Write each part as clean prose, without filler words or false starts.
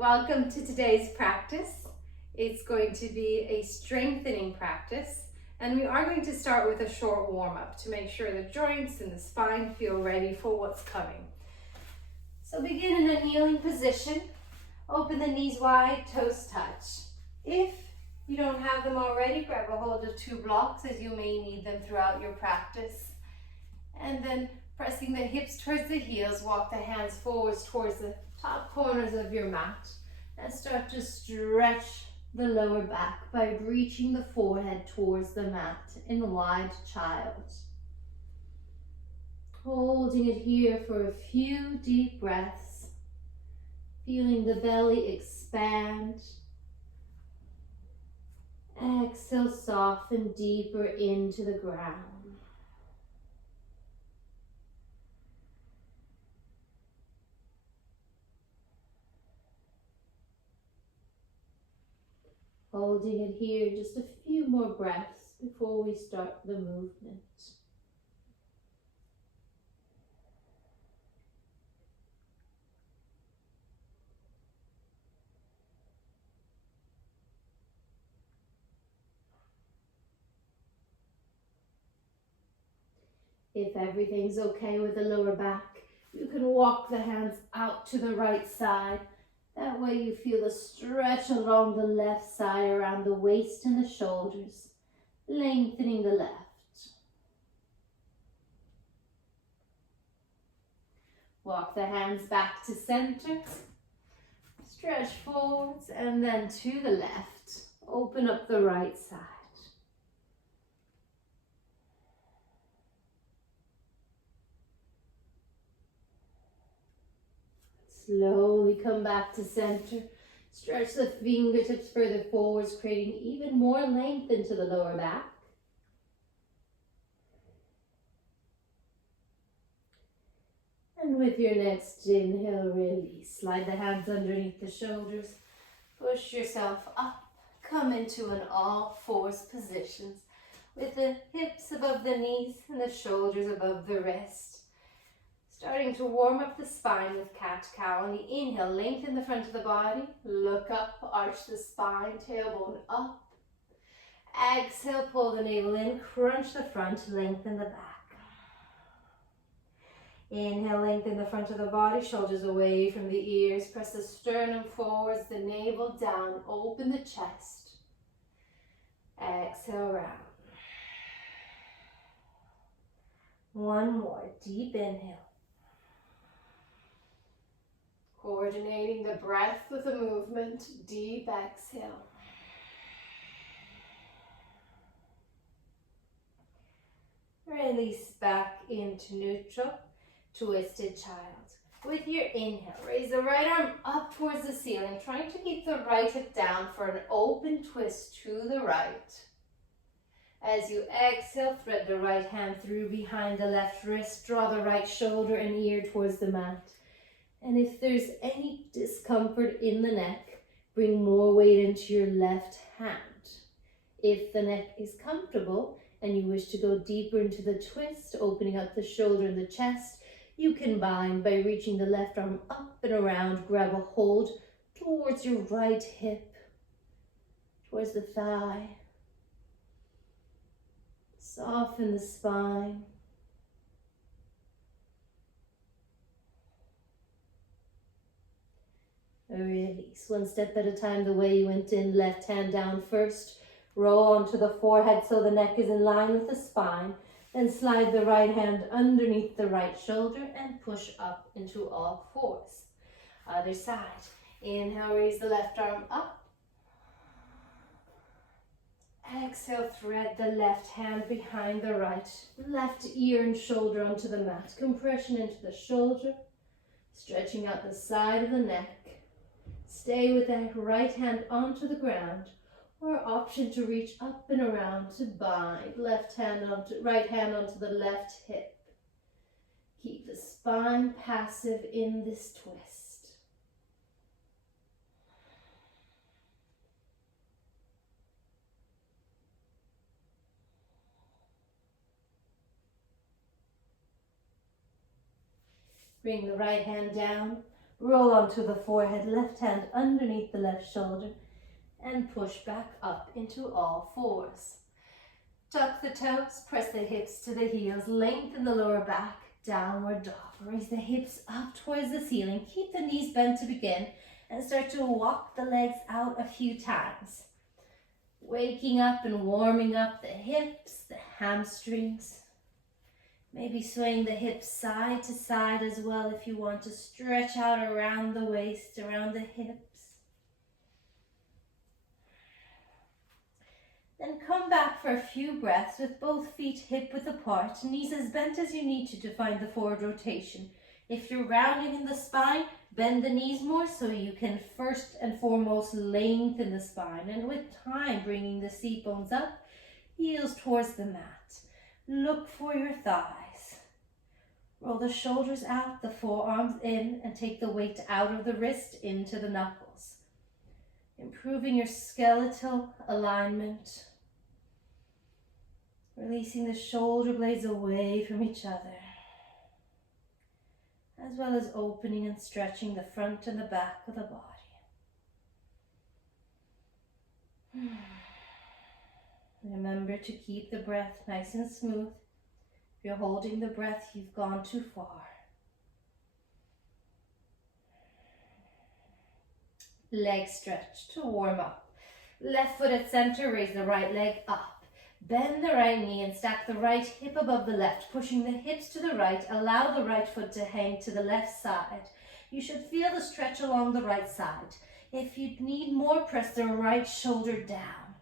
Welcome to today's practice. It's going to be a strengthening practice, and we are going to start with a short warm-up to make sure the joints and the spine feel ready for what's coming. So begin in a kneeling position. Open the knees wide, toes touch. If you don't have them already, grab a hold of 2 blocks as you may need them throughout your practice. And then pressing the hips towards the heels, walk the hands forwards towards the top corners of your mat and start to stretch the lower back by reaching the forehead towards the mat in wide child. Holding it here for a few deep breaths, feeling the belly expand. Exhale, soften deeper into the ground. Holding it here just a few more breaths before we start the movement. If everything's okay with the lower back, you can walk the hands out to the right side. That way you feel the stretch along the left side around the waist and the shoulders, lengthening the left. Walk the hands back to center, stretch forwards and then to the left. Open up the right side. Slowly come back to center. Stretch the fingertips further forwards, creating even more length into the lower back. And with your next inhale, release. Slide the hands underneath the shoulders. Push yourself up. Come into an all-fours positions with the hips above the knees and the shoulders above the wrist. Starting to warm up the spine with cat-cow. On the inhale, lengthen the front of the body. Look up, arch the spine, tailbone up. Exhale, pull the navel in, crunch the front, lengthen the back. Inhale, lengthen the front of the body, shoulders away from the ears. Press the sternum forwards, the navel down, open the chest. Exhale, round. One more, deep inhale. Coordinating the breath with the movement, deep exhale. Release back into neutral, twisted child. With your inhale, raise the right arm up towards the ceiling, trying to keep the right hip down for an open twist to the right. As you exhale, thread the right hand through behind the left wrist, draw the right shoulder and ear towards the mat. And if there's any discomfort in the neck, bring more weight into your left hand. If the neck is comfortable and you wish to go deeper into the twist, opening up the shoulder and the chest, you can bind by reaching the left arm up and around, grab a hold towards your right hip, towards the thigh. Soften the spine. Release. One step at a time, the way you went in. Left hand down first. Roll onto the forehead so the neck is in line with the spine. Then slide the right hand underneath the right shoulder and push up into all fours. Other side. Inhale, raise the left arm up. Exhale, thread the left hand behind the right. Left ear and shoulder onto the mat. Compression into the shoulder. Stretching out the side of the neck. Stay with that right hand onto the ground, or option to reach up and around to bind. Right hand onto the left hip. Keep the spine passive in this twist. Bring the right hand down. Roll onto the forehead, left hand underneath the left shoulder, and push back up into all fours. Tuck the toes, press the hips to the heels, lengthen the lower back, downward dog. Raise the hips up towards the ceiling, keep the knees bent to begin, and start to walk the legs out a few times. Waking up and warming up the hips, the hamstrings. Maybe swaying the hips side to side as well if you want to stretch out around the waist, around the hips. Then come back for a few breaths with both feet hip-width apart, knees as bent as you need to find the forward rotation. If you're rounding in the spine, bend the knees more so you can first and foremost lengthen the spine. And with time, bringing the seat bones up, heels towards the mat. Look for your thighs. Roll the shoulders out, the forearms in, and take the weight out of the wrist into the knuckles. Improving your skeletal alignment. Releasing the shoulder blades away from each other, as well as opening and stretching the front and the back of the body. Remember to keep the breath nice and smooth. If you're holding the breath, you've gone too far. Leg stretch to warm up. Left foot at center, raise the right leg up. Bend the right knee and stack the right hip above the left, pushing the hips to the right. Allow the right foot to hang to the left side. You should feel the stretch along the right side. If you need more, press the right shoulder down.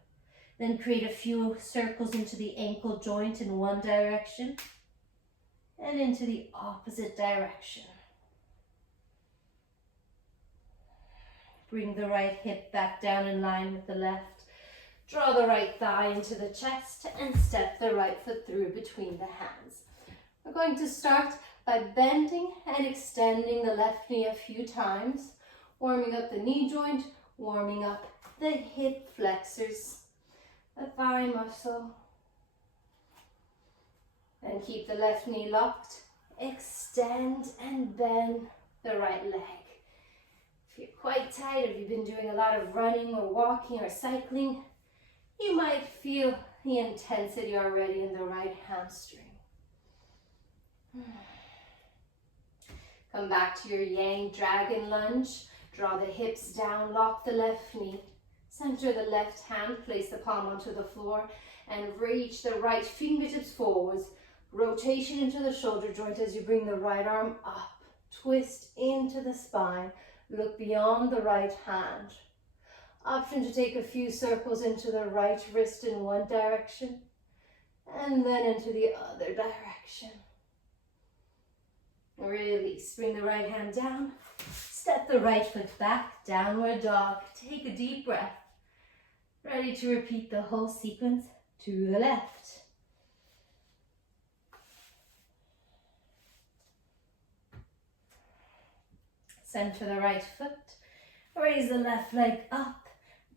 Then create a few circles into the ankle joint in one direction and into the opposite direction. Bring the right hip back down in line with the left. Draw the right thigh into the chest and step the right foot through between the hands. We're going to start by bending and extending the left knee a few times, warming up the knee joint, warming up the hip flexors, the thigh muscle. And keep the left knee locked. Extend and bend the right leg. If you're quite tight, if you've been doing a lot of running or walking or cycling, you might feel the intensity already in the right hamstring. Come back to your yang dragon lunge. Draw the hips down, lock the left knee. Center the left hand, place the palm onto the floor, and reach the right fingertips forwards. Rotation into the shoulder joint as you bring the right arm up. Twist into the spine. Look beyond the right hand. Option to take a few circles into the right wrist in one direction and then into the other direction. Release. Bring the right hand down. Step the right foot back, downward dog. Take a deep breath. Ready to repeat the whole sequence to the left. Center the right foot. Raise the left leg up.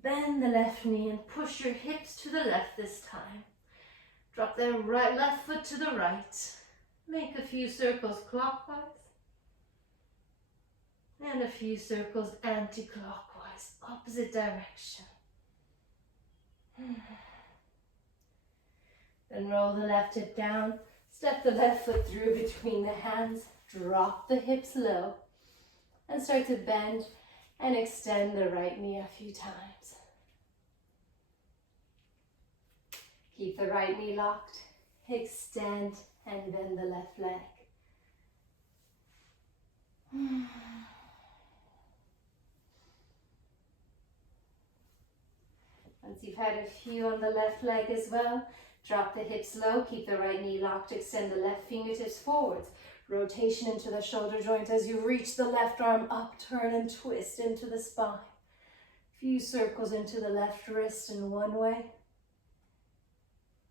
Bend the left knee and push your hips to the left this time. Drop the left foot to the right. Make a few circles clockwise and a few circles anti-clockwise, opposite direction. Then roll the left hip down, step the left foot through between the hands, drop the hips low, and start to bend and extend the right knee a few times. Keep the right knee locked, extend and bend the left leg. Once you've had a few on the left leg as well, drop the hips low, keep the right knee locked, extend the left fingertips forwards. Rotation into the shoulder joint as you reach the left arm up, turn and twist into the spine. Few circles into the left wrist in one way.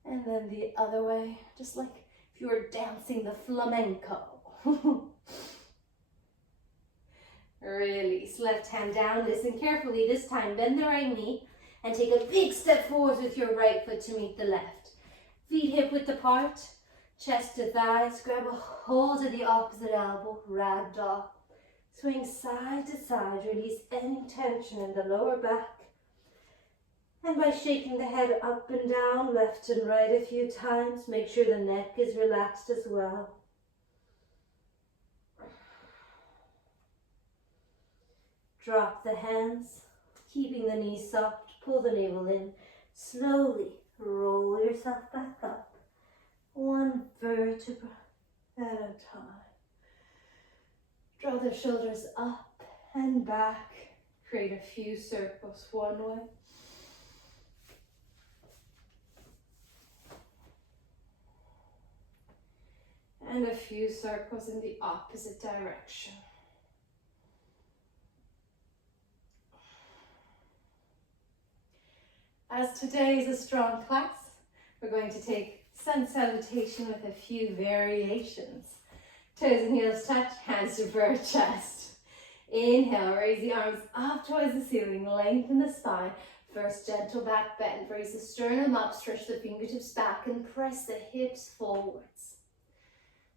And then the other way, just like if you were dancing the flamenco. Release, left hand down, listen carefully. This time, bend the right knee and take a big step forward with your right foot to meet the left. Feet hip width apart. Chest to thighs, grab a hold of the opposite elbow, ragdoll. Swing side to side, release any tension in the lower back. And by shaking the head up and down, left and right a few times, make sure the neck is relaxed as well. Drop the hands, keeping the knees soft, pull the navel in. Slowly roll yourself back up, one vertebra at a time. Draw the shoulders up and back. Create a few circles one way. And a few circles in the opposite direction. As today is a strong class, we're going to take sun salutation with a few variations. Toes and heels touch, hands to prayer chest. Inhale, raise the arms up towards the ceiling, lengthen the spine. First, gentle back bend. Raise the sternum up, stretch the fingertips back, and press the hips forwards.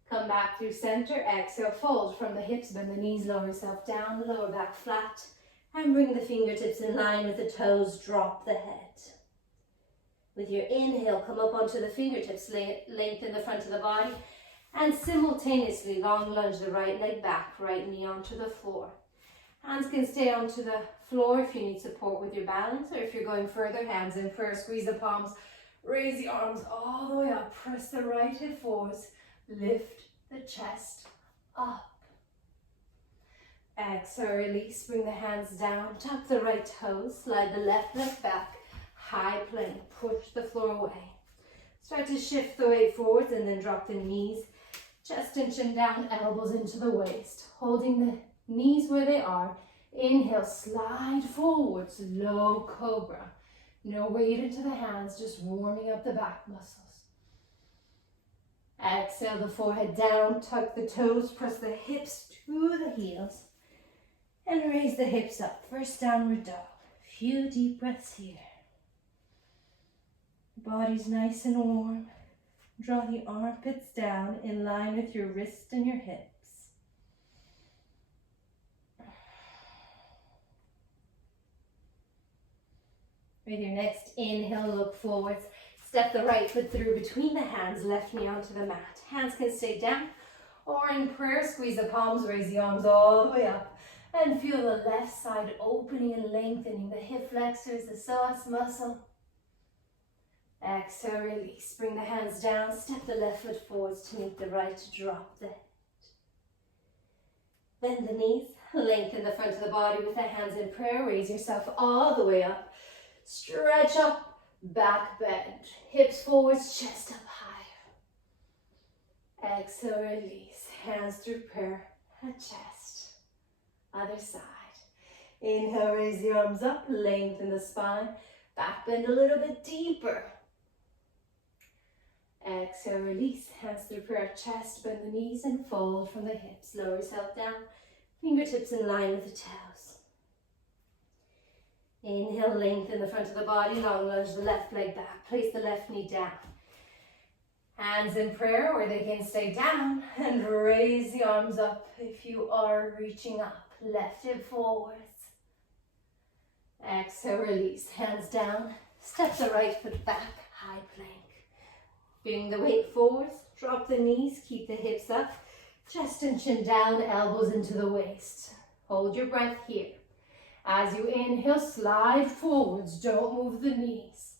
Come back through center, exhale, fold from the hips, bend the knees, lower yourself down, lower back flat, and bring the fingertips in line with the toes, drop the head. With your inhale, come up onto the fingertips, lengthen the front of the body, and simultaneously long lunge the right leg back, right knee onto the floor. Hands can stay onto the floor if you need support with your balance, or if you're going further, hands in prayer, squeeze the palms, raise the arms all the way up, press the right hip forwards, lift the chest up. Exhale, release, bring the hands down, tuck the right toes, slide the left leg back, high plank, push the floor away. Start to shift the weight forwards and then drop the knees, chest and chin down, elbows into the waist, holding the knees where they are. Inhale, slide forwards, low cobra. No weight into the hands, just warming up the back muscles. Exhale the forehead down, tuck the toes, press the hips to the heels, and raise the hips up. First downward dog. Few deep breaths here. Body's nice and warm. Draw the armpits down in line with your wrist and your hips. With your next inhale, look forwards. Step the right foot through between the hands, left knee onto the mat. Hands can stay down, or in prayer, squeeze the palms, raise the arms all the way up. And feel the left side opening and lengthening, the hip flexors, the psoas muscle. Exhale, release. Bring the hands down, step the left foot forwards to meet the right, drop the head. Bend the knees, lengthen the front of the body with the hands in prayer. Raise yourself all the way up. Stretch up, back bend. Hips forwards, chest up higher. Exhale, release. Hands through prayer, chest. Other side. Inhale, raise the arms up, lengthen the spine. Back bend a little bit deeper. Exhale, release. Hands through prayer, chest. Bend the knees and fold from the hips. Lower yourself down. Fingertips in line with the toes. Inhale, lengthen the front of the body. Long lunge the left leg back. Place the left knee down. Hands in prayer, or they can stay down, and raise the arms up if you are reaching up. Left hip forwards. Exhale, release. Hands down. Step the right foot back. High plank. Bring the weight forwards. Drop the knees. Keep the hips up. Chest and chin down. Elbows into the waist. Hold your breath here. As you inhale, slide forwards. Don't move the knees.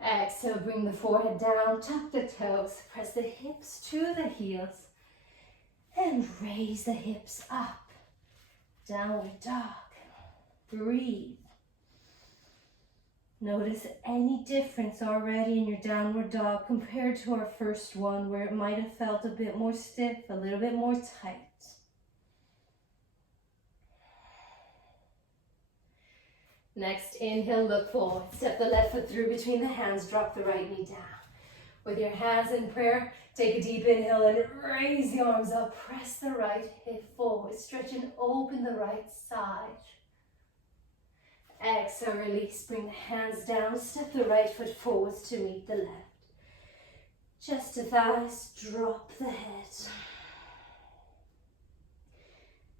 Exhale, bring the forehead down. Tuck the toes. Press the hips to the heels. And raise the hips up. Downward dog. Breathe. Notice any difference already in your downward dog compared to our first one, where it might have felt a bit more stiff, a little bit more tight. Next, inhale, look forward. Step the left foot through between the hands, drop the right knee down. With your hands in prayer, take a deep inhale and raise the arms up. Press the right hip forward. Stretch and open the right side. Exhale, release. Bring the hands down. Step the right foot forwards to meet the left. Chest to thighs, drop the head.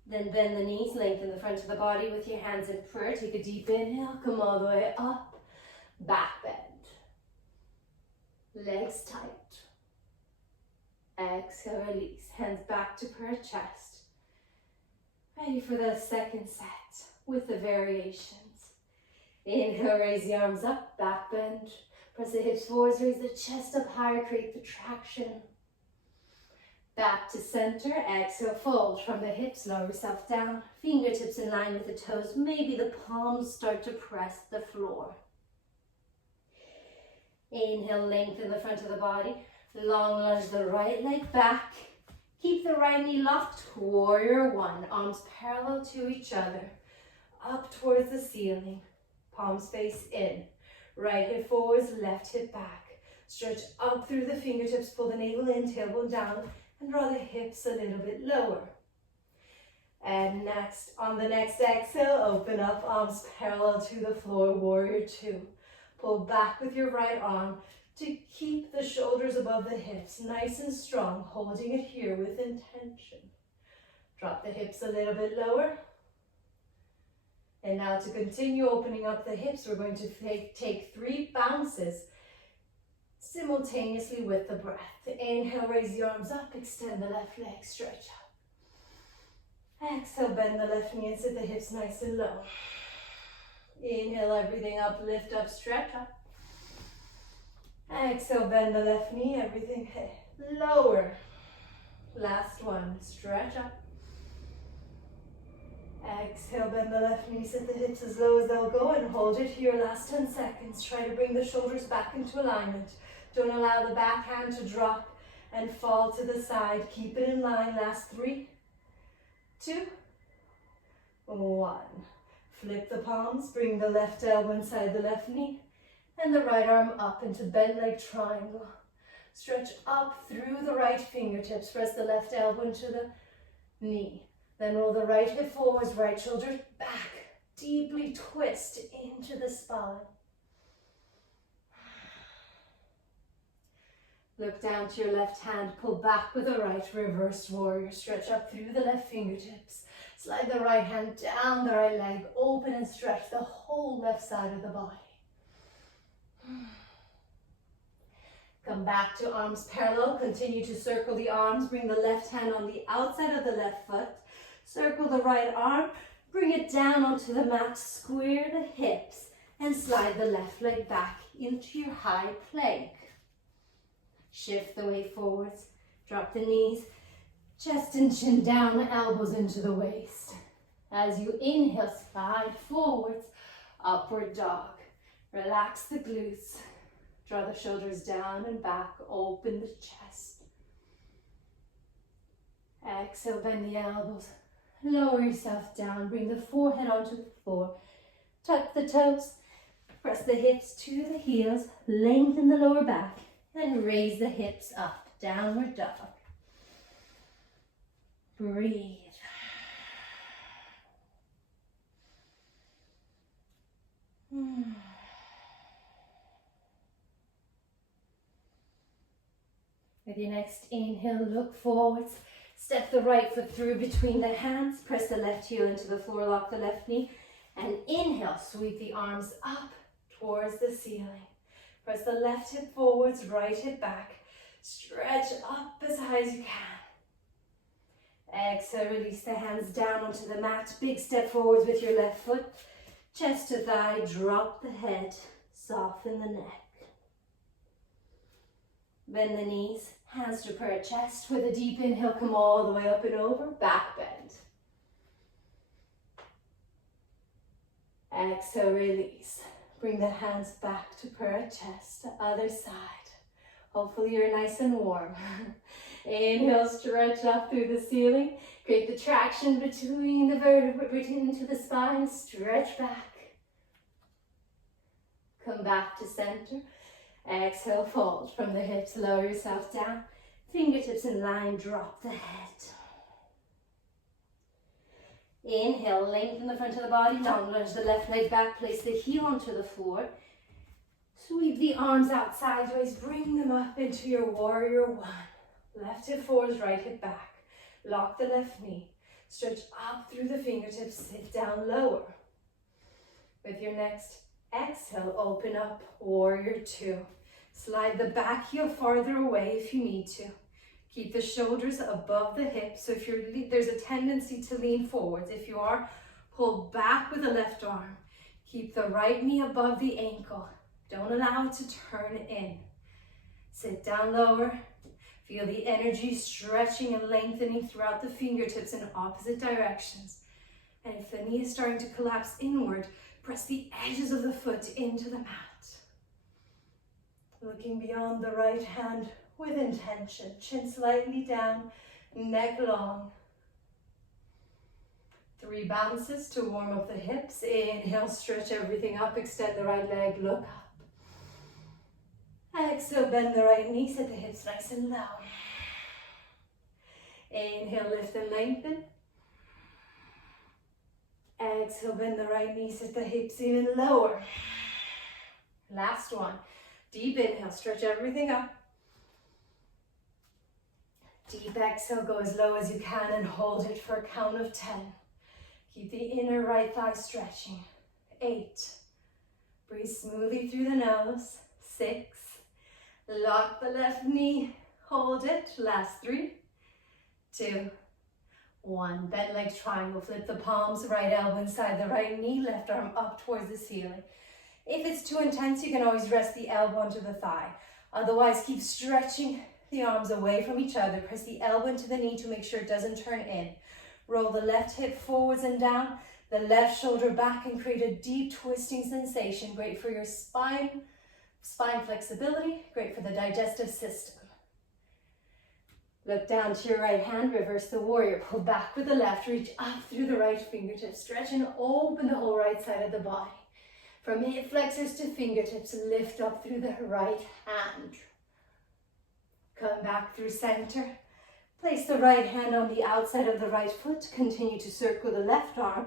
Then bend the knees, lengthen the front of the body with your hands in prayer. Take a deep inhale, come all the way up, back bend. Legs tight. Exhale, release. Hands back to prayer chest. Ready for the second set with the variations. Inhale, raise the arms up, back bend. Press the hips forwards, raise the chest up higher, create the traction. Back to center, exhale, fold from the hips, lower yourself down. Fingertips in line with the toes. Maybe the palms start to press the floor. Inhale, lengthen the front of the body. Long lunge the right leg back. Keep the right knee locked, warrior one. Arms parallel to each other. Up towards the ceiling. Palms face in. Right hip forwards, left hip back. Stretch up through the fingertips, pull the navel in, tailbone down, and draw the hips a little bit lower. And next, on the next exhale, open up, arms parallel to the floor, warrior two. Pull back with your right arm to keep the shoulders above the hips, nice and strong, holding it here with intention. Drop the hips a little bit lower. And now to continue opening up the hips, we're going to take 3 bounces simultaneously with the breath. Inhale, raise the arms up, extend the left leg, stretch up. Exhale, bend the left knee and sit the hips nice and low. Inhale, everything up, lift up, stretch up. Exhale, bend the left knee, everything lower. Last one, stretch up. Exhale, bend the left knee, sit the hips as low as they'll go and hold it here. Last 10 seconds. Try to bring the shoulders back into alignment. Don't allow the back hand to drop and fall to the side. Keep it in line. Last 3, 2, 1. Flip the palms, bring the left elbow inside the left knee and the right arm up into bent leg triangle. Stretch up through the right fingertips. Press the left elbow into the knee. Then roll the right hip forwards, right shoulder back. Deeply twist into the spine. Look down to your left hand, pull back with the right, reversed warrior. Stretch up through the left fingertips. Slide the right hand down the right leg, open and stretch the whole left side of the body. Come back to arms parallel, continue to circle the arms, bring the left hand on the outside of the left foot. Circle the right arm, bring it down onto the mat, square the hips, and slide the left leg back into your high plank. Shift the weight forwards, drop the knees, chest and chin down, elbows into the waist. As you inhale, slide forwards, upward dog. Relax the glutes, draw the shoulders down and back, open the chest. Exhale, bend the elbows. Lower yourself down, bring the forehead onto the floor. Tuck the toes, press the hips to the heels, lengthen the lower back, and raise the hips up, downward dog. Breathe. With your next inhale, look forwards. Step the right foot through between the hands. Press the left heel into the floor, lock the left knee. And inhale, sweep the arms up towards the ceiling. Press the left hip forwards, right hip back. Stretch up as high as you can. Exhale, release the hands down onto the mat. Big step forwards with your left foot. Chest to thigh, drop the head, soften the neck. Bend the knees, hands to prayer chest. With a deep inhale, come all the way up and over, back bend. Exhale, release. Bring the hands back to prayer chest, the other side. Hopefully you're nice and warm. Inhale, stretch up through the ceiling. Create the traction between the vertebrae into the spine. Stretch back. Come back to center. Exhale, fold from the hips. Lower yourself down. Fingertips in line. Drop the head. Inhale, lengthen the front of the body. Down lunge the left leg back. Place the heel onto the floor. Sweep the arms out sideways. Bring them up into your warrior one. Left hip forwards, right hip back. Lock the left knee. Stretch up through the fingertips, sit down lower. With your next exhale, open up, warrior two. Slide the back heel farther away if you need to. Keep the shoulders above the hips. So if there's a tendency to lean forwards, if you are, pull back with the left arm. Keep the right knee above the ankle. Don't allow it to turn in. Sit down lower. Feel the energy stretching and lengthening throughout the fingertips in opposite directions. And if the knee is starting to collapse inward, press the edges of the foot into the mat. Looking beyond the right hand with intention. Chin slightly down, neck long. 3 bounces to warm up the hips. Inhale, stretch everything up, extend the right leg, look up. Exhale, bend the right knee, set the hips nice and low. Inhale, lift and lengthen. Exhale, bend the right knee, set the hips even lower. Last one. Deep inhale, stretch everything up. Deep exhale, go as low as you can and hold it for a count of 10. Keep the inner right thigh stretching. 8. Breathe smoothly through the nose. 6. Lock the left knee, hold it. Last 3, 2, 1. Bent leg triangle, flip the palms, right elbow inside the right knee, left arm up towards the ceiling. If it's too intense, you can always rest the elbow onto the thigh. Otherwise, keep stretching the arms away from each other. Press the elbow into the knee to make sure it doesn't turn in. Roll the left hip forwards and down, the left shoulder back, and create a deep twisting sensation. Great for your spine flexibility, great for the digestive system. Look down to your right hand, reverse the warrior. Pull back with the left, reach up through the right fingertips. Stretch and open the whole right side of the body. From hip flexors to fingertips, lift up through the right hand. Come back through center. Place the right hand on the outside of the right foot. Continue to circle the left arm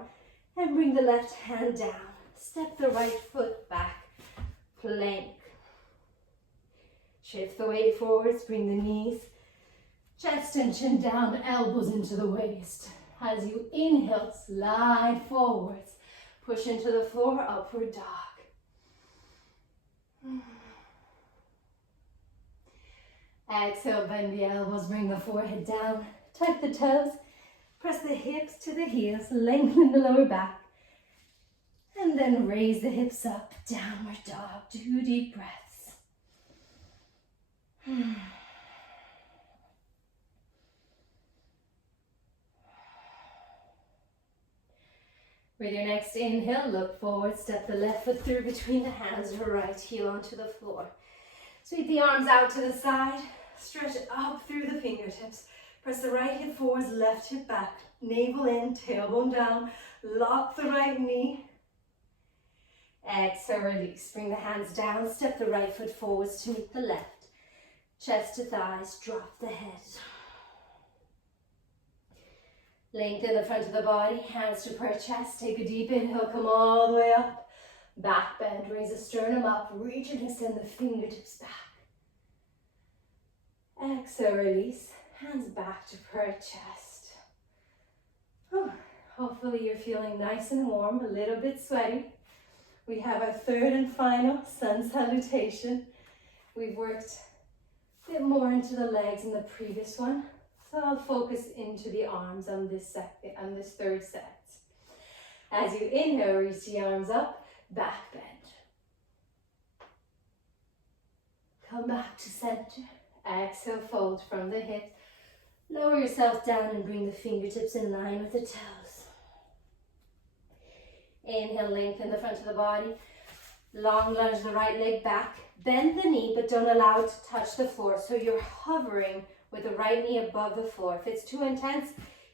and bring the left hand down. Step the right foot back. Plank. Shift the weight forwards. Bring the knees, chest and chin down, elbows into the waist. As you inhale, slide forwards. Push into the floor, upward dog. Exhale, bend the elbows, bring the forehead down, tuck the toes, press the hips to the heels, lengthen the lower back, and then raise the hips up, downward dog, 2 deep breaths. With your next inhale, look forward, step the left foot through between the hands, your right heel onto the floor. Sweep the arms out to the side, stretch up through the fingertips. Press the right hip forwards, left hip back, navel in, tailbone down, lock the right knee. Exhale, release. Bring the hands down, step the right foot forwards to meet the left. Chest to thighs, drop the head. Lengthen the front of the body, hands to prayer chest. Take a deep inhale, come all the way up. Back bend, raise the sternum up, reach and extend the fingertips back. Exhale, release. Hands back to prayer chest. Hopefully you're feeling nice and warm, a little bit sweaty. We have our third and final sun salutation. We've worked a bit more into the legs in the previous one. So I'll focus into the arms on this third set. As you inhale, reach the arms up, back bend. Come back to center. Exhale, fold from the hips. Lower yourself down and bring the fingertips in line with the toes. Inhale, lengthen the front of the body. Long lunge the right leg back. Bend the knee, but don't allow it to touch the floor. So you're hovering with the right knee above the floor. If it's too intense,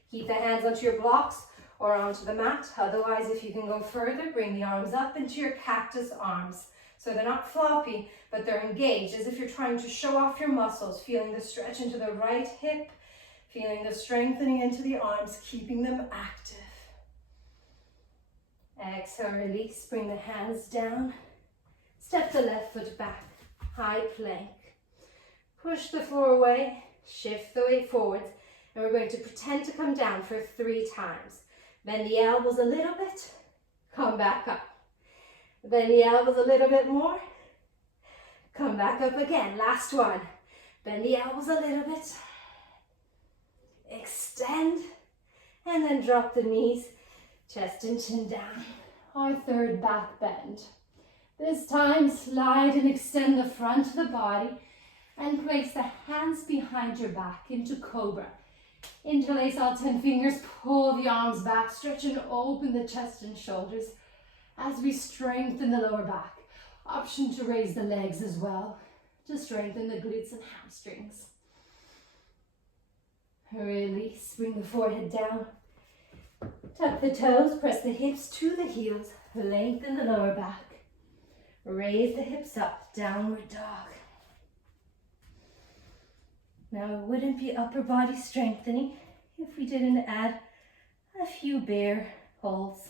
keep the hands onto your blocks or onto the mat. Otherwise, if you can go further, bring the arms up into your cactus arms. So they're not floppy, but they're engaged, as if you're trying to show off your muscles, feeling the stretch into the right hip, feeling the strengthening into the arms, keeping them active. Exhale, release, bring the hands down. Step the left foot back, high plank. Push the floor away. Shift the weight forwards And we're going to pretend to come down for 3 times. Bend the elbows a little bit, come back up. Bend the elbows a little bit more, come back up again. Last one. Bend the elbows a little bit, extend, and then drop the knees, chest and chin down. Our third back bend. This time, slide and extend the front of the body and place the hands behind your back into cobra. Interlace all 10 fingers, pull the arms back, stretch and open the chest and shoulders as we strengthen the lower back. Option to raise the legs as well to strengthen the glutes and hamstrings. Release, bring the forehead down. Tuck the toes, press the hips to the heels, lengthen the lower back. Raise the hips up, downward dog. Now it wouldn't be upper body strengthening if we didn't add a few bear holds.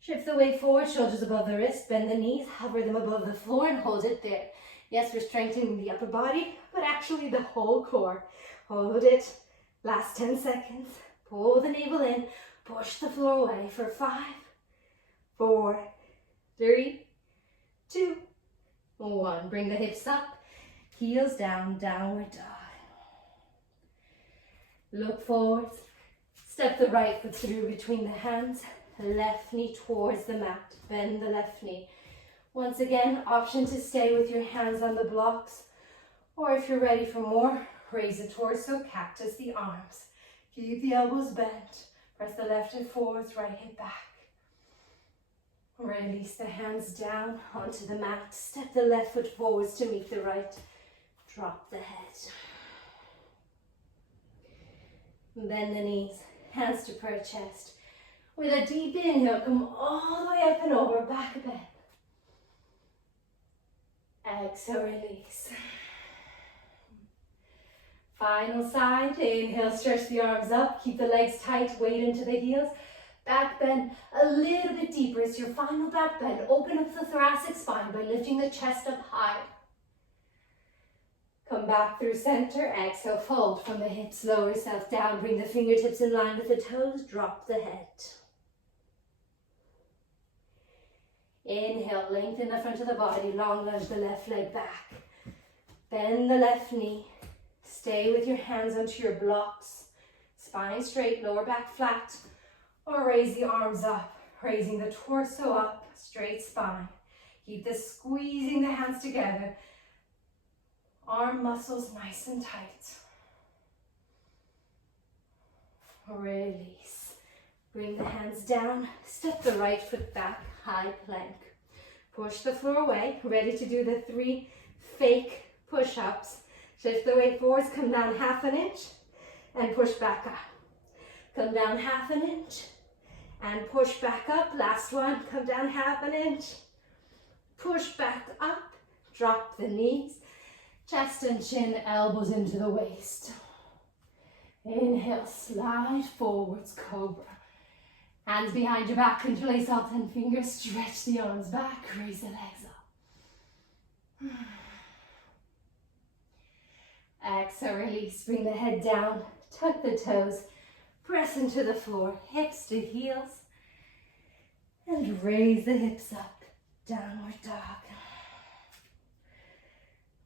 Shift the weight forward, shoulders above the wrist, bend the knees, hover them above the floor and hold it there. Yes, we're strengthening the upper body, but actually the whole core. Hold it. Last 10 seconds. Pull the navel in, push the floor away for 5, 4, 3, 2, 1. Bring the hips up, heels down, downward dog. Look forward, step the right foot through between the hands, left knee towards the mat, bend the left knee. Once again, option to stay with your hands on the blocks, or if you're ready for more, raise the torso, cactus the arms. Keep the elbows bent, press the left hip forwards, right hip back. Release the hands down onto the mat, step the left foot forwards to meet the right, drop the head. Bend the knees, hands to prayer chest. With a deep inhale, come all the way up and over, back bend. Exhale, release. Final side, inhale, stretch the arms up, keep the legs tight, weight into the heels. Back bend a little bit deeper. It's your final back bend. Open up the thoracic spine by lifting the chest up high. Come back through center, exhale, fold from the hips, lower yourself down, bring the fingertips in line with the toes, drop the head. Inhale, lengthen the front of the body, long lunge the left leg back. Bend the left knee, stay with your hands onto your blocks, spine straight, lower back flat, or raise the arms up, raising the torso up, straight spine. Keep squeezing the hands together. Arm muscles nice and tight. Release. Bring the hands down. Step the right foot back, high plank. Push the floor away. Ready to do the 3 fake push-ups. Shift the weight forwards, come down 1/2 inch and push back up. Come down 1/2 inch and push back up. Last one, come down 1/2 inch. Push back up, drop the knees. Chest and chin, elbows into the waist. Inhale, slide forwards, cobra. Hands behind your back, interlace all 10 fingers, stretch the arms back, raise the legs up. Exhale, release, bring the head down, tuck the toes, press into the floor, hips to heels, and raise the hips up, downward dog.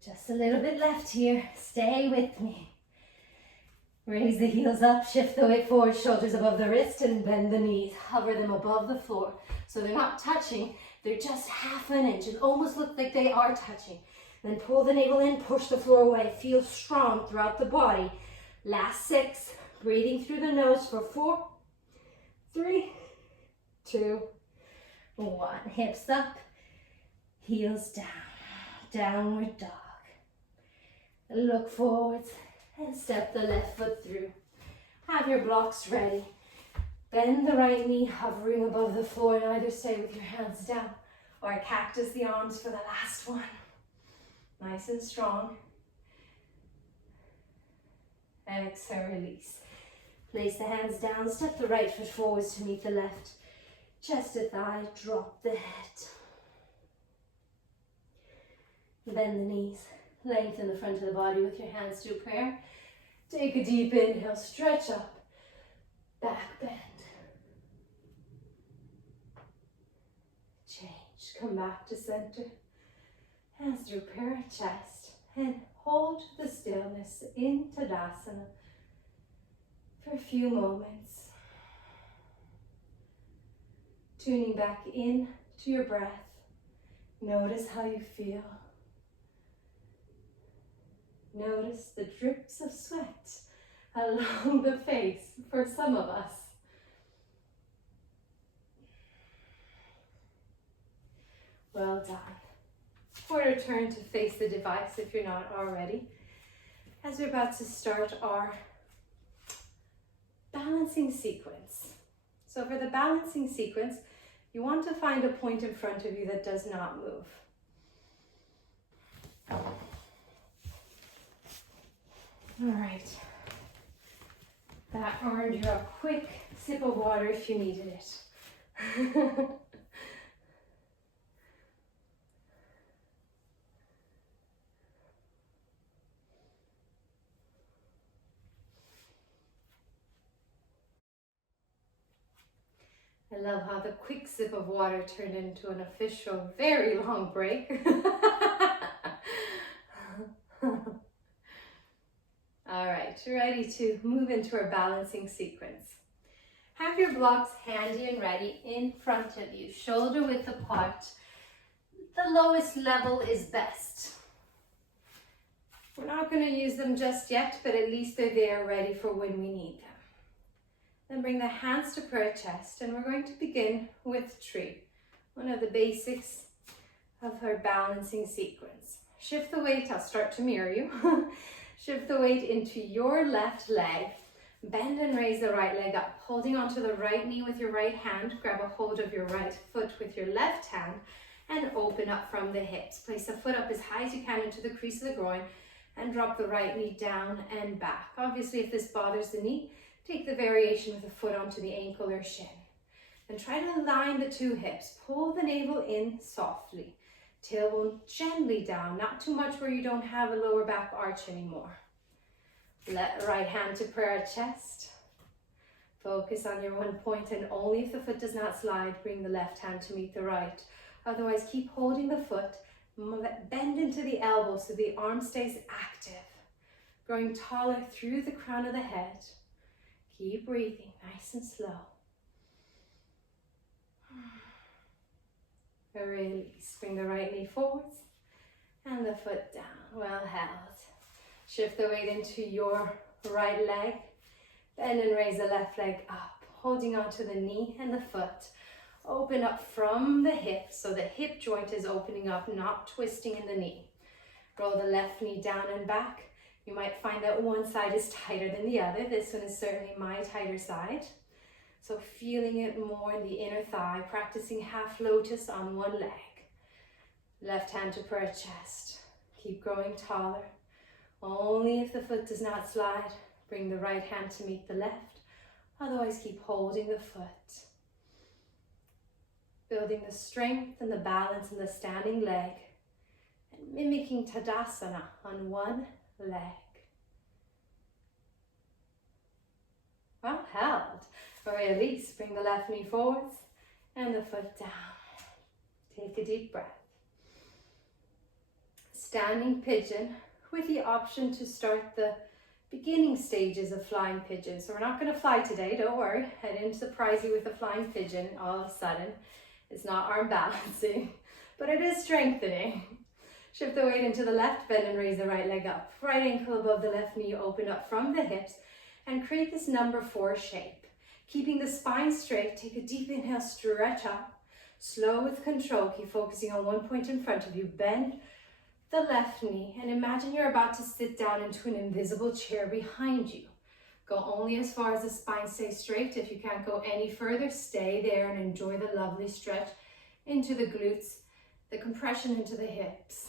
Just a little bit left here. Stay with me. Raise the heels up, shift the weight forward, shoulders above the wrist, and bend the knees. Hover them above the floor. So they're not touching, they're just 1/2 inch. It almost looks like they are touching. Then pull the navel in, push the floor away. Feel strong throughout the body. Last 6. Breathing through the nose for 4, 3, 2, 1. Hips up, heels down. Downward dog. Look forwards and step the left foot through. Have your blocks ready. Bend the right knee, hovering above the floor, and either stay with your hands down or cactus the arms for the last one. Nice and strong. Exhale, release. Place the hands down, step the right foot forwards to meet the left. Chest to thigh, drop the head. Bend the knees. Lengthen the front of the body with your hands to prayer. Take a deep inhale, stretch up, back bend. Change, come back to center. Hands through prayer chest and hold the stillness in Tadasana for a few moments. Tuning back in to your breath. Notice how you feel. Notice the drips of sweat along the face for some of us. Well done. Quarter turn to face the device if you're not already, as we're about to start our balancing sequence. So for the balancing sequence, you want to find a point in front of you that does not move. All right. That earned you a quick sip of water if you needed it. I love how the quick sip of water turned into an official very long break. All right, ready to move into our balancing sequence. Have your blocks handy and ready in front of you, shoulder width apart. The lowest level is best. We're not going to use them just yet, but at least they're there ready for when we need them. Then bring the hands to prayer chest, and we're going to begin with tree, one of the basics of our balancing sequence. Shift the weight, I'll start to mirror you. Shift the weight into your left leg. Bend and raise the right leg up, holding onto the right knee with your right hand. Grab a hold of your right foot with your left hand and open up from the hips. Place the foot up as high as you can into the crease of the groin and drop the right knee down and back. Obviously, if this bothers the knee, take the variation with the foot onto the ankle or shin. And try to align the two hips. Pull the navel in softly. Tailbone gently down, not too much where you don't have a lower back arch anymore. Let right hand to prayer chest. Focus on your one point, and only if the foot does not slide, bring the left hand to meet the right. Otherwise, keep holding the foot. Bend into the elbow so the arm stays active. Growing taller through the crown of the head. Keep breathing, nice and slow. Release. Bring the right knee forwards and the foot down. Well held. Shift the weight into your right leg. Bend and raise the left leg up, holding onto the knee and the foot. Open up from the hip, so the hip joint is opening up, not twisting in the knee. Roll the left knee down and back. You might find that one side is tighter than the other. This one is certainly my tighter side. So feeling it more in the inner thigh, practicing half lotus on one leg. Left hand to prayer chest. Keep growing taller. Only if the foot does not slide, bring the right hand to meet the left. Otherwise, keep holding the foot. Building the strength and the balance in the standing leg. And mimicking Tadasana on one leg. Well held. Release. Bring the left knee forwards and the foot down. Take a deep breath. Standing pigeon with the option to start the beginning stages of flying pigeon. So we're not going to fly today, don't worry. I didn't surprise you with a flying pigeon all of a sudden. It's not arm balancing, but it is strengthening. Shift the weight into the left, bend and raise the right leg up. Right ankle above the left knee, open up from the hips and create this number 4 shape. Keeping the spine straight, take a deep inhale, stretch up. Slow with control, keep focusing on one point in front of you. Bend the left knee and imagine you're about to sit down into an invisible chair behind you. Go only as far as the spine stays straight. If you can't go any further, stay there and enjoy the lovely stretch into the glutes, the compression into the hips.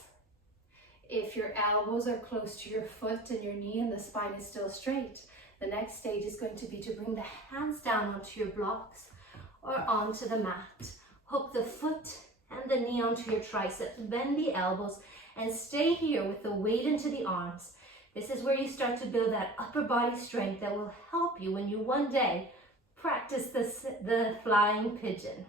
If your elbows are close to your foot and your knee and the spine is still straight, the next stage is going to be to bring the hands down onto your blocks or onto the mat. Hook the foot and the knee onto your triceps. Bend the elbows and stay here with the weight into the arms. This is where you start to build that upper body strength that will help you when you one day practice the flying pigeon.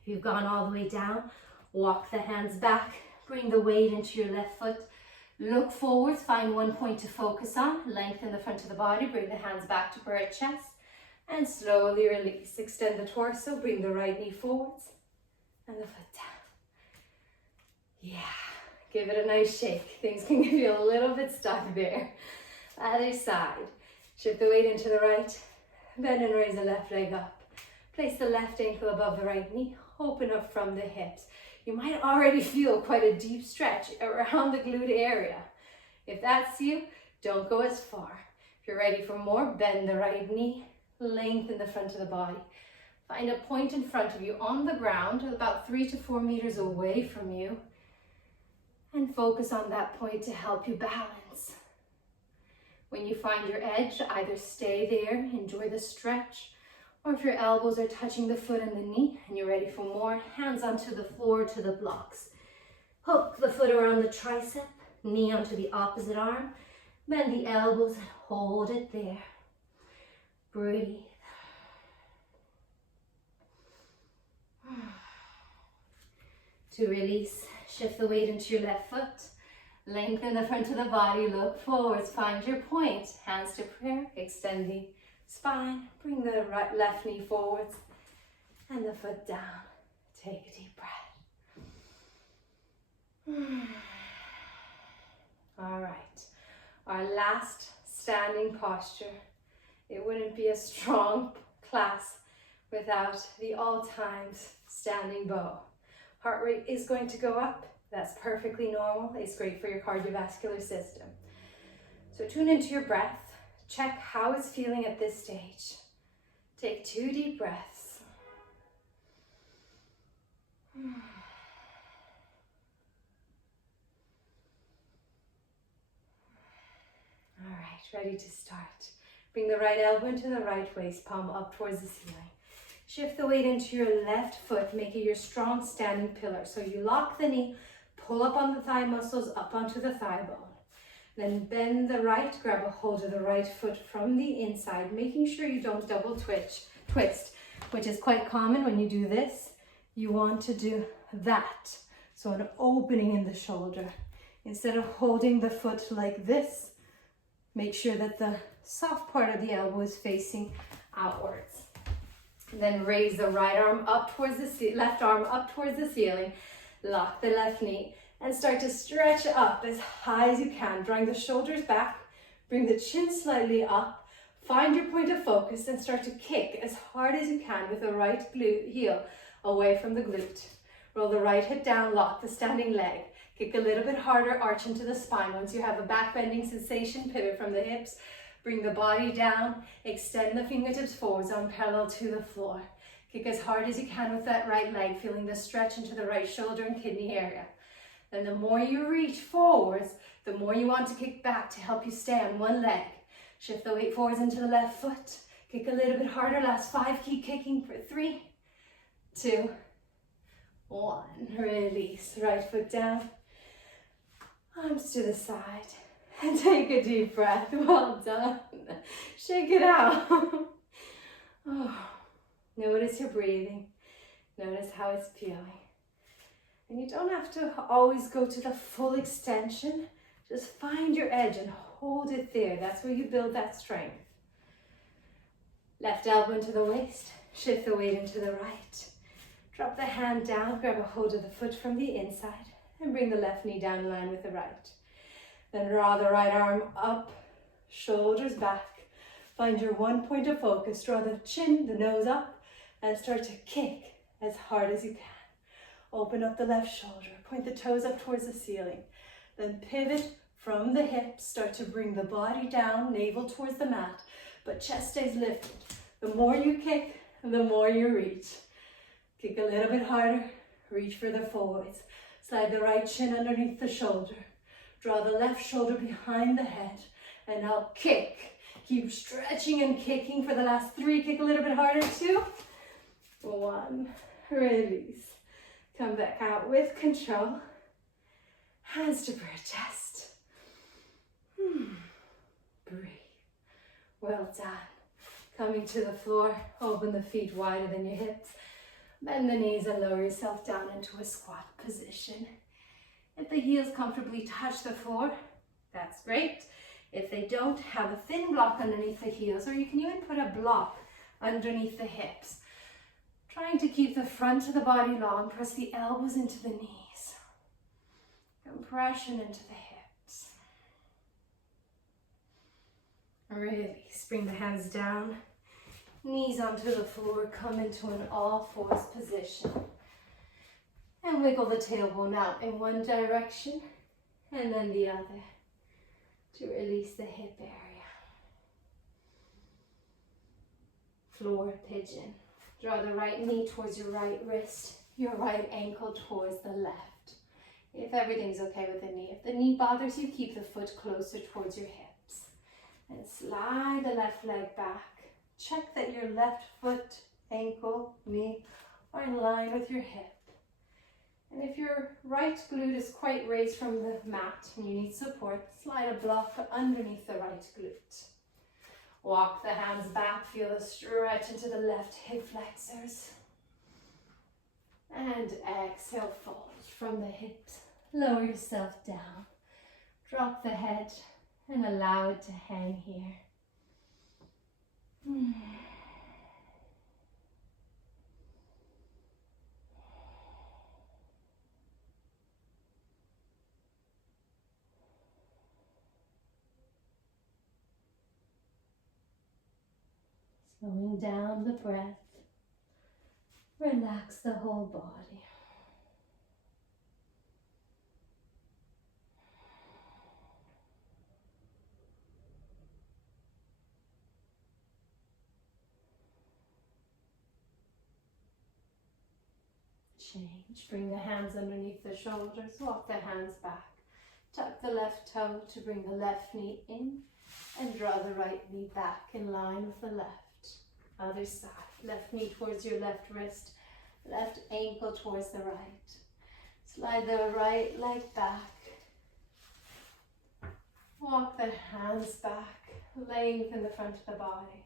If you've gone all the way down, walk the hands back, bring the weight into your left foot, look forwards, find one point to focus on, lengthen the front of the body, bring the hands back to bird chest, and slowly release. Extend the torso, bring the right knee forwards, and the foot down. Yeah, give it a nice shake. Things can feel a little bit stuck there. Other side. Shift the weight into the right, bend and raise the left leg up. Place the left ankle above the right knee, open up from the hips. You might already feel quite a deep stretch around the glute area. If that's you, don't go as far. If you're ready for more, bend the right knee, lengthen the front of the body. Find a point in front of you on the ground, about 3 to 4 meters away from you, and focus on that point to help you balance. When you find your edge, either stay there, enjoy the stretch, or if your elbows are touching the foot and the knee and you're ready for more, hands onto the floor to the blocks. Hook the foot around the tricep, knee onto the opposite arm, bend the elbows and hold it there. Breathe. To release, shift the weight into your left foot. Lengthen the front of the body, look forwards, find your point. Hands to prayer, extend the spine, bring the left knee forwards and the foot down. Take a deep breath. All right, our last standing posture. It wouldn't be a strong class without the all times standing bow. Heart rate is going to go up. That's perfectly normal. It's great for your cardiovascular system. So tune into your breath. Check how it's feeling at this stage. Take 2 deep breaths. All right, ready to start. Bring the right elbow into the right waist, palm up towards the ceiling. Shift the weight into your left foot, make it your strong standing pillar. So you lock the knee, pull up on the thigh muscles, up onto the thigh bone. Then bend the right, grab a hold of the right foot from the inside, making sure you don't double twist, which is quite common when you do this. You want to do that. So an opening in the shoulder. Instead of holding the foot like this, make sure that the soft part of the elbow is facing outwards. Then raise the right arm up towards the left arm up towards the ceiling. Lock the left knee and start to stretch up as high as you can, drawing the shoulders back, bring the chin slightly up, find your point of focus and start to kick as hard as you can with the right glute heel away from the glute. Roll the right hip down, lock the standing leg, kick a little bit harder, arch into the spine. Once you have a back bending sensation, pivot from the hips, bring the body down, extend the fingertips forwards on parallel to the floor. Kick as hard as you can with that right leg, feeling the stretch into the right shoulder and kidney area. Then the more you reach forwards, the more you want to kick back to help you stay on one leg. Shift the weight forwards into the left foot. Kick a little bit harder, last 5, keep kicking for 3, 2, 1. Release, right foot down, arms to the side. And take a deep breath. Well done. Shake it out. Oh. Notice your breathing. Notice how it's feeling. And you don't have to always go to the full extension. Just find your edge and hold it there. That's where you build that strength. Left elbow into the waist. Shift the weight into the right. Drop the hand down. Grab a hold of the foot from the inside. And bring the left knee down in line with the right. Then draw the right arm up, shoulders back. Find your one point of focus. Draw the chin, the nose up, and start to kick as hard as you can. Open up the left shoulder. Point the toes up towards the ceiling. Then pivot from the hips. Start to bring the body down, navel towards the mat, but chest stays lifted. The more you kick, the more you reach. Kick a little bit harder. Reach for the forwards. Slide the right chin underneath the shoulder. Draw the left shoulder behind the head, and now kick. Keep stretching and kicking for the last 3. Kick a little bit harder, 2, 1. Release. Come back out with control. Hands to prayer chest. Breathe. Well done. Coming to the floor, open the feet wider than your hips. Bend the knees and lower yourself down into a squat position. If the heels comfortably touch the floor, that's great. If they don't, have a thin block underneath the heels, or you can even put a block underneath the hips. Trying to keep the front of the body long, press the elbows into the knees. Compression into the hips. Release, bring the hands down, knees onto the floor, come into an all fours position. And wiggle the tailbone out in one direction and then the other to release the hip area. Floor pigeon. Draw the right knee towards your right wrist, your right ankle towards the left. If everything's okay with the knee. If the knee bothers you, keep the foot closer towards your hips. And slide the left leg back. Check that your left foot, ankle, knee are in line with your hip. And if your right glute is quite raised from the mat and you need support, slide a block underneath the right glute. Walk the hands back, feel the stretch into the left hip flexors. And exhale, fold from the hips. Lower yourself down. Drop the head and allow it to hang here. Slowing down the breath, relax the whole body. Change, bring the hands underneath the shoulders, walk the hands back. Tuck the left toe to bring the left knee in and draw the right knee back in line with the left. Other side, left knee towards your left wrist, left ankle towards the right. Slide the right leg back. Walk the hands back, lengthen the front of the body.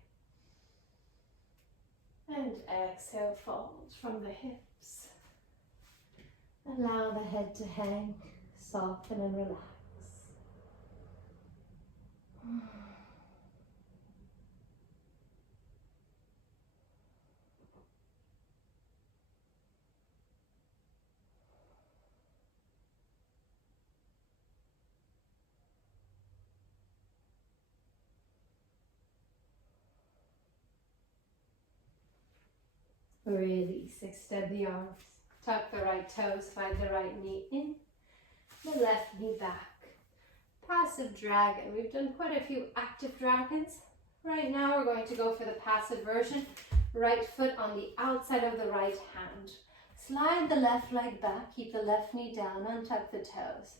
And exhale, fold from the hips. Allow the head to hang, soften and relax. Release, extend the arms, tuck the right toes, slide the right knee in, the left knee back. Passive dragon. We've done quite a few active dragons. Right now we're going to go for the passive version. Right foot on the outside of the right hand. Slide the left leg back, keep the left knee down, untuck the toes.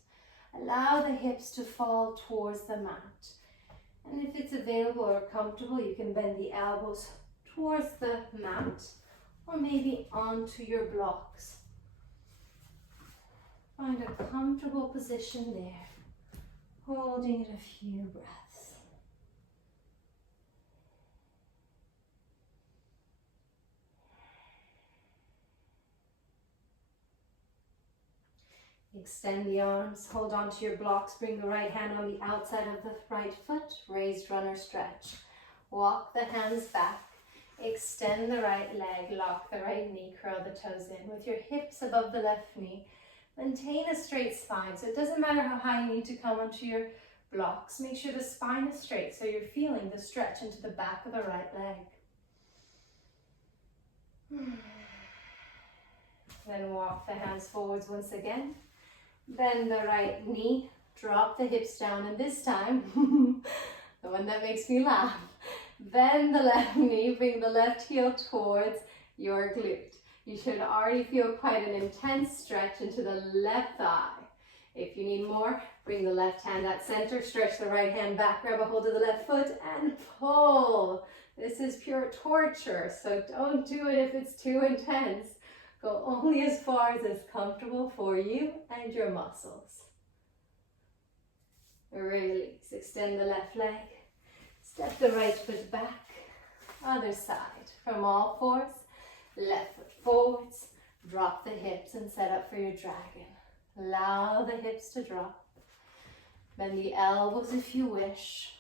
Allow the hips to fall towards the mat. And if it's available or comfortable, you can bend the elbows towards the mat or maybe onto your blocks. Find a comfortable position there, holding it a few breaths. Extend the arms, hold on to your blocks, bring the right hand on the outside of the right foot, raised runner stretch. Walk the hands back, extend the right leg, lock the right knee, curl the toes in with your hips above the left knee. Maintain a straight spine, so it doesn't matter how high you need to come onto your blocks. Make sure the spine is straight so you're feeling the stretch into the back of the right leg. Then walk the hands forwards once again. Bend the right knee, drop the hips down, and this time, the one that makes me laugh, bend the left knee, bring the left heel towards your glute. You should already feel quite an intense stretch into the left thigh. If you need more, bring the left hand at center, stretch the right hand back, grab a hold of the left foot and pull. This is pure torture, so don't do it if it's too intense. Go only as far as is comfortable for you and your muscles. Release, extend the left leg. Step the right foot back. Other side. From all fours, left foot forwards. Drop the hips and set up for your dragon. Allow the hips to drop. Bend the elbows if you wish.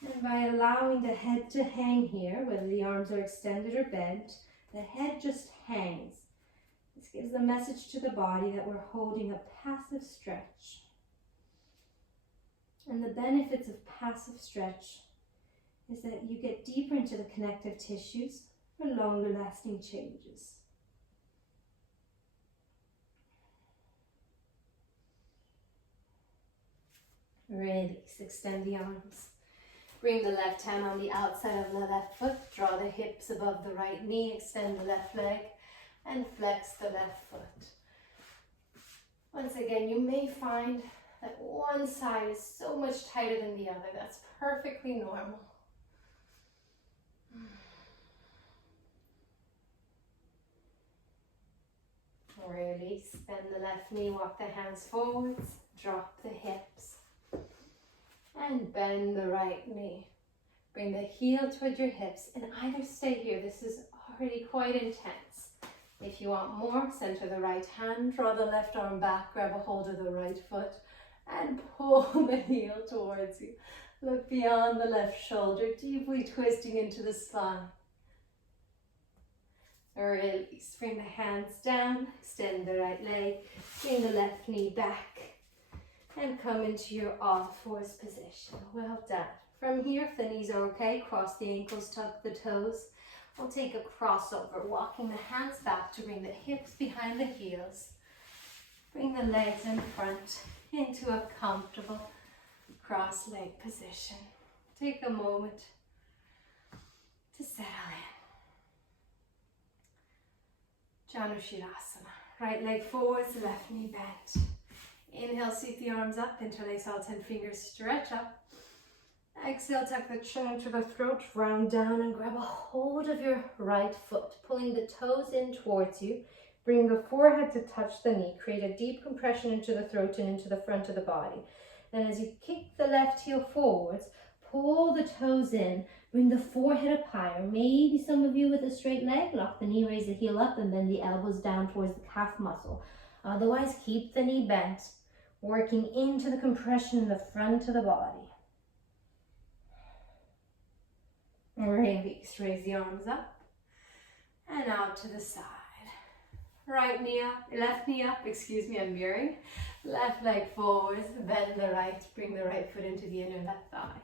And by allowing the head to hang here, whether the arms are extended or bent, the head just hangs. This gives the message to the body that we're holding a passive stretch. And the benefits of passive stretch is that you get deeper into the connective tissues for longer lasting changes. Release, extend the arms. Bring the left hand on the outside of the left foot. Draw the hips above the right knee. Extend the left leg and flex the left foot. Once again, you may find that one side is so much tighter than the other. That's perfectly normal. Release, bend the left knee, walk the hands forwards, drop the hips. And bend the right knee. Bring the heel toward your hips and either stay here. This is already quite intense. If you want more, center the right hand, draw the left arm back, grab a hold of the right foot, and pull the heel towards you. Look beyond the left shoulder, deeply twisting into the spine. Release, bring the hands down, extend the right leg, bring the left knee back, and come into your all fours position. Well done. From here, if the knees are okay, cross the ankles, tuck the toes. We'll take a crossover, walking the hands back to bring the hips behind the heels. Bring the legs in front into a comfortable cross leg position. Take a moment to settle in. Janushirasana. Right leg forwards, left knee bent. Inhale, sweep the arms up, interlace all 10 fingers, stretch up. Exhale, tuck the chin into the throat, round down and grab a hold of your right foot, pulling the toes in towards you. Bring the forehead to touch the knee. Create a deep compression into the throat and into the front of the body. Then as you kick the left heel forwards, pull the toes in. Bring the forehead up higher. Maybe some of you with a straight leg, lock the knee, raise the heel up, and bend the elbows down towards the calf muscle. Otherwise, keep the knee bent, working into the compression in the front of the body. Release, raise the arms up and out to the side. Right knee up, left knee up, I'm mirroring. Left leg forwards, bend the right, bring the right foot into the inner left thigh.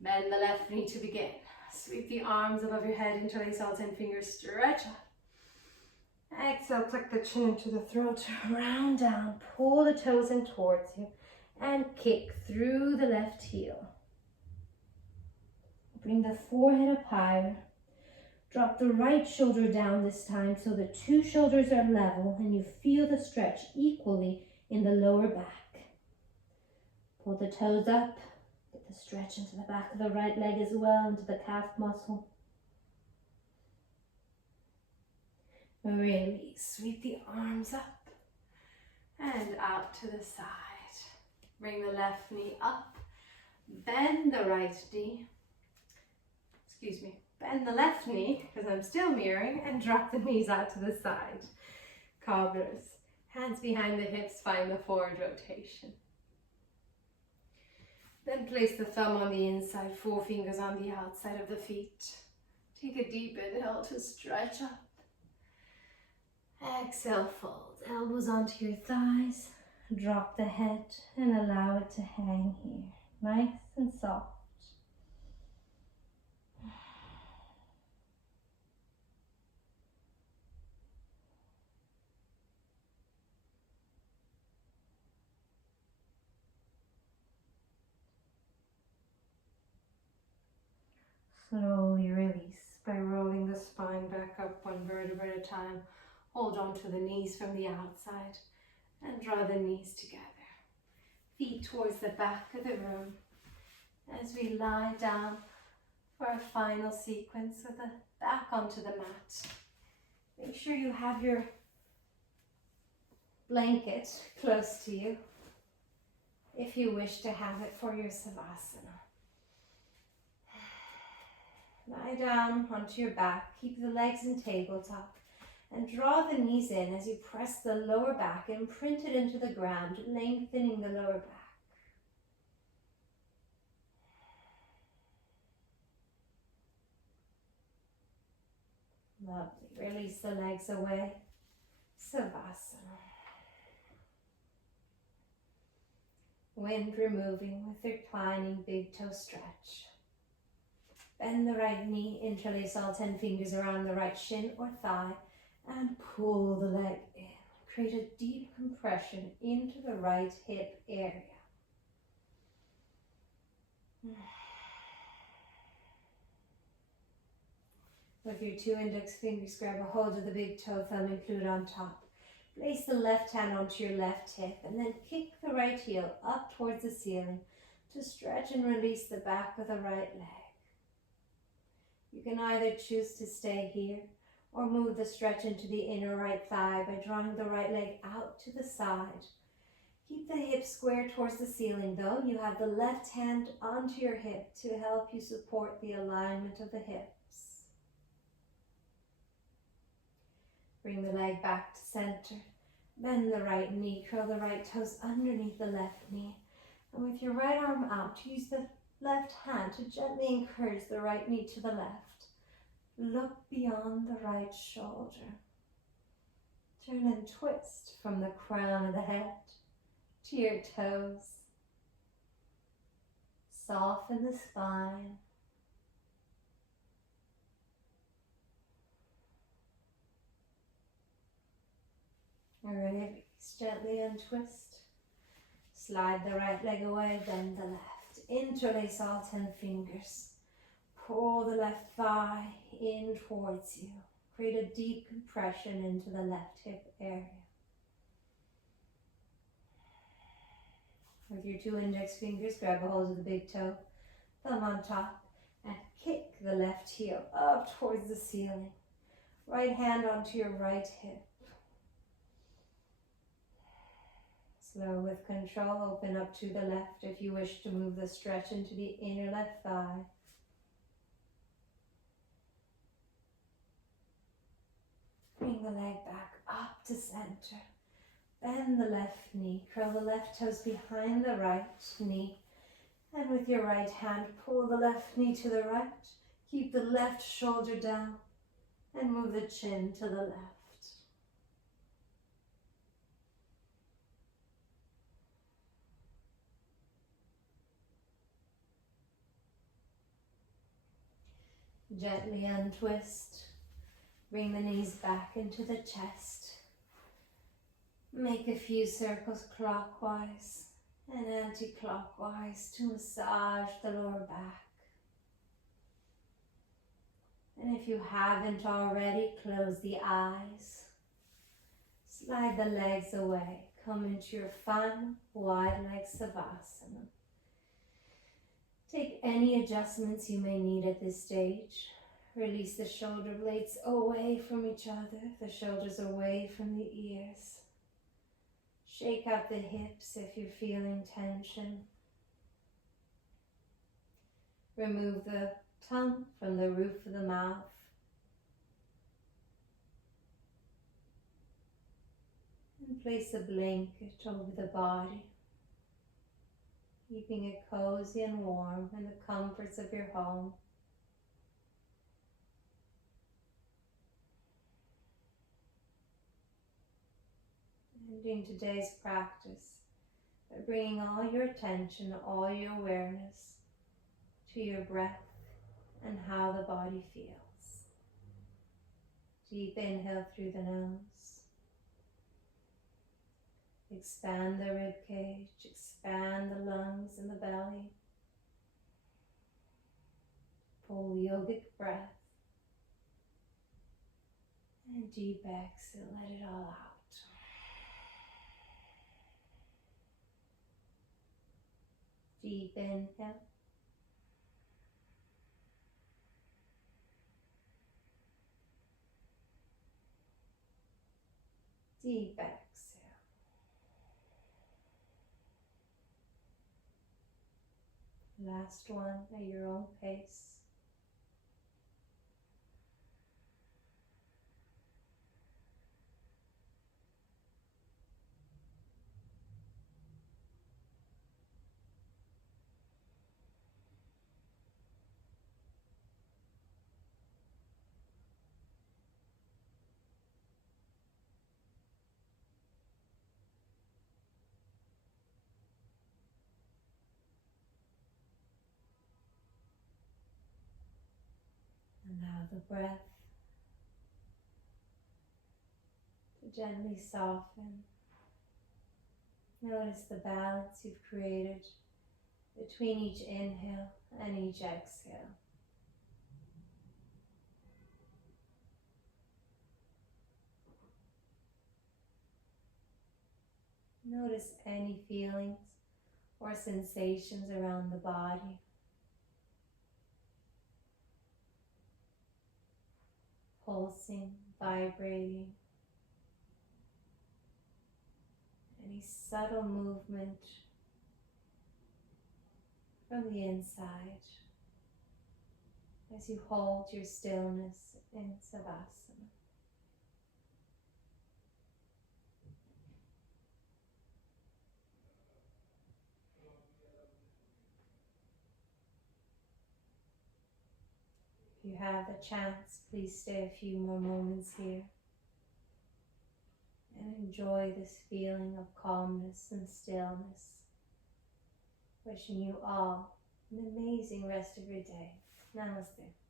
Bend the left knee to begin. Sweep the arms above your head, interlace all 10 fingers, stretch up. Exhale, tuck the chin into the throat, round down, pull the toes in towards you, and kick through the left heel. Bring the forehead up higher. Drop the right shoulder down this time so the two shoulders are level and you feel the stretch equally in the lower back. Pull the toes up, get the stretch into the back of the right leg as well, into the calf muscle. Release, sweep the arms up and out to the side. Bring the left knee up, bend the right knee. Bend the left knee, because I'm still mirroring, and drop the knees out to the side. Cobblers. Hands behind the hips, find the forward rotation. Then place the thumb on the inside, 4 fingers on the outside of the feet. Take a deep inhale to stretch up. Exhale, fold. Elbows onto your thighs. Drop the head and allow it to hang here. Nice and soft. Slowly release by rolling the spine back up 1 vertebra at a time. Hold on to the knees from the outside and draw the knees together. Feet towards the back of the room as we lie down for our final sequence with the back onto the mat. Make sure you have your blanket close to you. if you wish to have it for your Savasana. Lie down onto your back, keep the legs in tabletop, and draw the knees in as you press the lower back, imprint it into the ground, lengthening the lower back. Lovely. Release the legs away. Savasana. Wind removing with reclining big toe stretch. Bend the right knee, interlace all 10 fingers around the right shin or thigh, and pull the leg in. Create a deep compression into the right hip area. With your 2 index fingers, grab a hold of the big toe, thumb included on top. Place the left hand onto your left hip and then kick the right heel up towards the ceiling to stretch and release the back of the right leg. You can either choose to stay here or move the stretch into the inner right thigh by drawing the right leg out to the side. Keep the hips square towards the ceiling though. You have the left hand onto your hip to help you support the alignment of the hips. Bring the leg back to center. Bend the right knee, curl the right toes underneath the left knee. And with your right arm out, use the left hand to gently encourage the right knee to the left. Look beyond the right shoulder. Turn and twist from the crown of the head to your toes. Soften the spine. Release, gently untwist. Slide the right leg away, bend the left. Interlace all 10 fingers. Pull the left thigh in towards you. Create a deep compression into the left hip area. With your 2 index fingers, grab a hold of the big toe, thumb on top, and kick the left heel up towards the ceiling. Right hand onto your right hip. Slow with control, open up to the left if you wish to move the stretch into the inner left thigh. Bring the leg back up to center. Bend the left knee, curl the left toes behind the right knee. And with your right hand, pull the left knee to the right. Keep the left shoulder down and move the chin to the left. Gently untwist. Bring the knees back into the chest. Make a few circles clockwise and anti-clockwise to massage the lower back. And if you haven't already, close the eyes. Slide the legs away. Come into your fun wide leg Savasana. Take any adjustments you may need at this stage. Release the shoulder blades away from each other, the shoulders away from the ears. Shake out the hips if you're feeling tension. Remove the tongue from the roof of the mouth. And place a blanket over the body, keeping it cozy and warm in the comforts of your home. Ending today's practice by bringing all your attention, all your awareness to your breath and how the body feels. Deep inhale through the nose. Expand the rib cage, expand the lungs and the belly. Full yogic breath. And deep exhale, let it all out. Deep inhale. Deep exhale. Last one at your own pace. Allow the breath to gently soften. Notice the balance you've created between each inhale and each exhale. Notice any feelings or sensations around the body. Pulsing, vibrating. Any subtle movement from the inside as you hold your stillness in Savasana. If you have the chance, please stay a few more moments here and enjoy this feeling of calmness and stillness. Wishing you all an amazing rest of your day. Namaste.